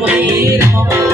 Hare Rama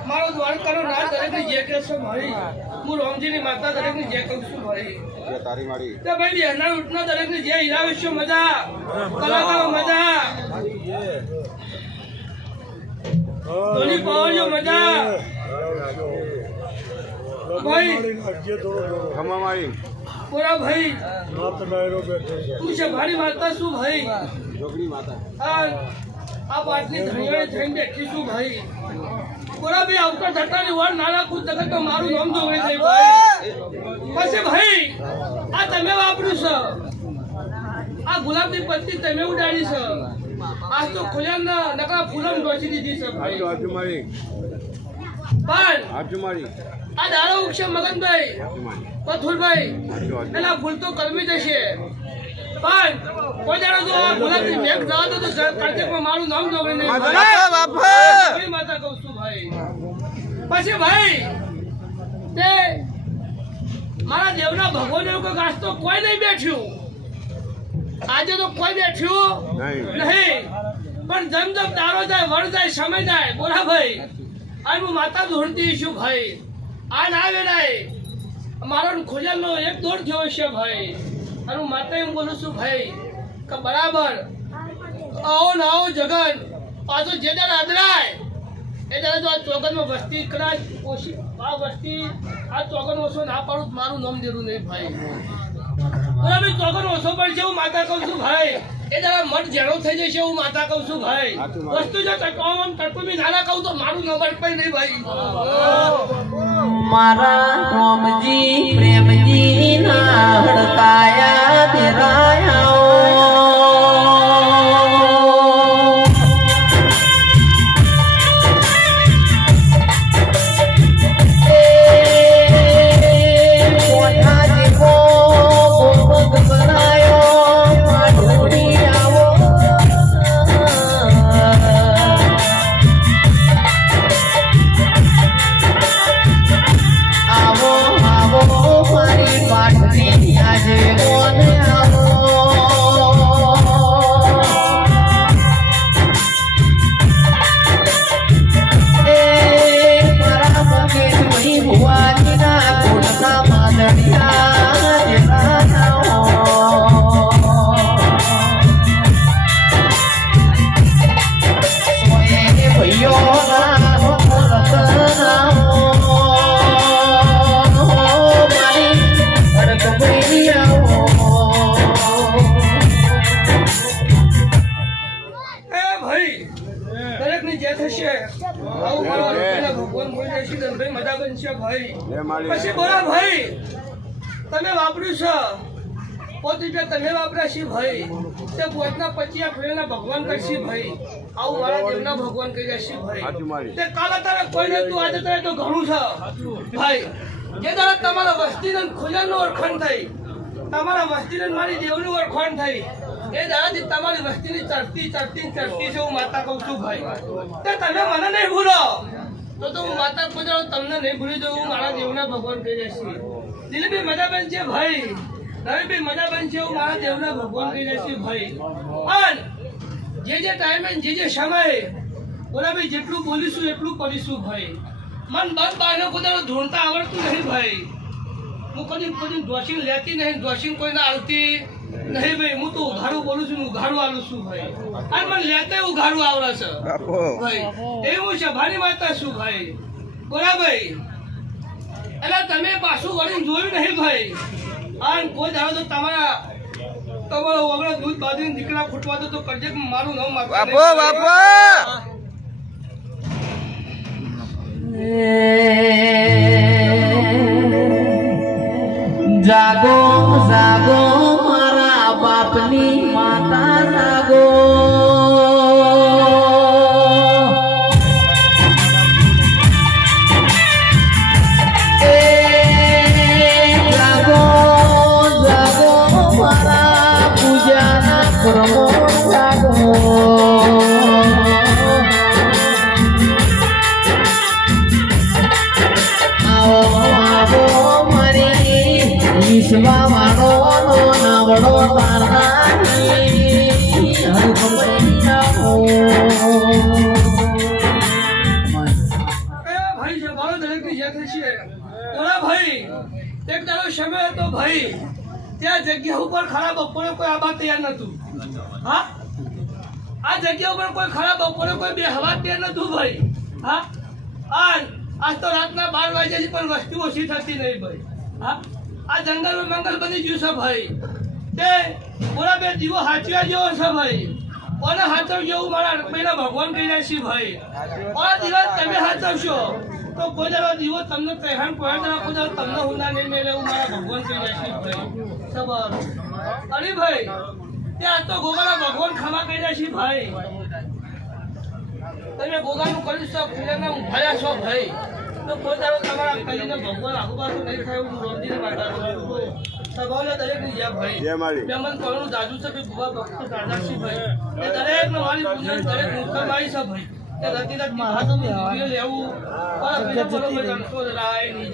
દ્વારકાનો ના દરેકને જે કહે છે ભાઈ હું રોમજીની માતા દરેકને જે કહું છું ભાઈ તારી મારી. તો ભાઈ બહેના ઉઠના દરેકને જે હિરાવે છે મજા. કલાકારો મજા. ધોની પવનજો મજા. ભાઈ ખમા મારી. પૂરા ભાઈ તું છે ભારી માતા શું ભાઈ? જોગણી માતા. આ આ પાટની ધણીવાળી થઈને બેઠી છું ભાઈ. પૂરા ભાઈ આવતા થતા ની વાર નાના કુદ જગત તો મારું નામ જોવાય છે ભાઈ. પછી ભાઈ આ તમે વાપર્યું છે. આ ગુલાબની પત્તી તમે ઉડાડી છે. આજ તો ખુલ્યા નકરા ફૂલમ ડોસી દીધી છે ભાઈ. પણ આ દાડો ઉગશે મગનભાઈ. પથુરભાઈ એના ભૂલ તો કલમી જશે. પણ કોઈ દાડો જો આ ગુલાબની મેઘ જવા તો કાર્તિકમાં મારું નામ જોગણી નહીં માતા કહું છું. પછી ભાઈ તે મારા દેવના ભગવાન એવું કોઈ ઘાસ તો કોઈ નહીં બેઠ્યું. આજે તો કોઈ બેઠ્યું નહીં. પણ જમ જમ તારો જાય વર જાય સમય જાય. બોલા ભાઈ આ હું માતા ધોળતી છું ભાઈ. આ ના વેરાય મારો ખોજાનો એક દોર થયો છે ભાઈ. અને હું માતા એમ બોલું છું ભાઈ કે બરાબર આવો ના આવો જગન. પાછો જે દર આદરાય. એ દાડે જો આ ચોગનમાં વસ્તી કદાચ ઓછી આ વસ્તી આ ચોગન ઓછો ના પાડું મારું નામ દેરું નહીં ભાઈ. બરાબર ચોગન ઓછો પડશે હું માતા કહું છું ભાઈ. એ તારા મઠ જેણો થઈ જશે હું માતા કહું છું ભાઈ. વસ્તુ જો ટકવું બી નાના કહું તો મારું નંબર પણ નહીં ભાઈ. મારા રોમજી પ્રેમજી ના હડકાયા તેરાયા પછી બોલા ભાઈ તમે વાપર્યું છે? પોત રૂપિયા તમે વાપર્યા છે ભાઈ? તે પોતના પચીયા ફેરના ભગવાન કરશી ભાઈ. આવું મારા દેવના ભગવાન કર્યા છે ભાઈ. તે કાલે તારે કોઈ નતું આજે તારે તો ઘણું છે. ભાઈ જે તારે તમારા વસ્તીને ખુલ્લાનું ઓળખાણ થઈ તમારા વસ્તીને મારી દેવનું ઓળખાણ થઈ એ દાદાજી તમારી વસ્તીની ચડતી ચડતી ચડતી છે હું માતા કહું છું ભાઈ. તે તમે મને નહીં ભૂલો. તો તો હું માતા પૂજાઓ તમને નહીં ભૂલી દઉં હું મારા દેવના ભગવાન કહી જઈશ દિલીપી મજાબેન છે ભાઈ. રવિભાઈ મજાબેન છે, હું મારા દેવના ભગવાન કહી જશે ભાઈ. પણ જે જે ટાઈમે જે જે સમયે ભાઈ જેટલું બોલીશું, એટલું કરીશું ભાઈ. મન બંધ બાનો કોદાનો ધૂણતા આવડતું નહીં ભાઈ. હું કદી કદી દોશી લેતી નહીં દોશી કોઈને આવતી નહીં ભાઈ હું તો ઉઘાડું બોલું છું ને ઉઘાડું આલું છું ભાઈ. અને મને લેતા ઉઘાડું આવડે છે. ભાઈ એવું છે ભારી માતા શું ભાઈ? બરાબર એટલે તમે પાછું વળીને જોયું નહીં ભાઈ. અને કોઈ દાડો તો તમારા તમારો ઓગળો દૂધ બાંધીને દીકરા ફૂટવા દો તો કરજે મારું નામ મારું બાપો જાગો એક તારો સમય હતો ભાઈ. ત્યાં જગ્યા ઉપર ખરાબ બપોરે કોઈ આબા તૈયાર નતું હા? આ જગ્યા ઉપર કોઈ ખરાબ બપોરે કોઈ બે હવા તૈયાર નતું ભાઈ. હા? આજ આજ તો રાતના બાર વાગ્યા પણ વસ્તુ ઓછી થતી નહીં ભાઈ. હા? આ જંગલ મંગલ બની ગયું છે ભાઈ. તે ઓલા બે દીવો હાચવા જેવો છે ભાઈ. કોને હાચવ જેવું મારા મહિના ભગવાન કહી રહ્યા છે ભાઈ. ઓલા દિવસ તમે હાચવશો. તો કોઈ દાડો દીવો તમને પહેરાણ પહેરાણ કોઈ દાડો તમને હુંડા નહીં મેળે હું મારા ભગવાન છે. ભાઈ સબર. અરે ભાઈ તે આજ તો ગોગાના ભગવાન ખમા કહી જાય છે ભાઈ. તમે ગોગાનું કરી છો ફિલ્મના ઉભાયા છો ભાઈ. તો કોઈ દાડો તમારા કહીને ભગવાન આજુબાજુ નહીં થાય એવું રોંદીને માતા દરેક જ્યાં ભાઈ. માળી. બેમન દાદુ છે કે ભુવા ભક્ત ભાઈ. દરેક નો મારી પૂજન દરેક મુખ્ય મારી છે ભાઈ. એ રતિના મહાત્મ લેવું ગણતો રાય નીજે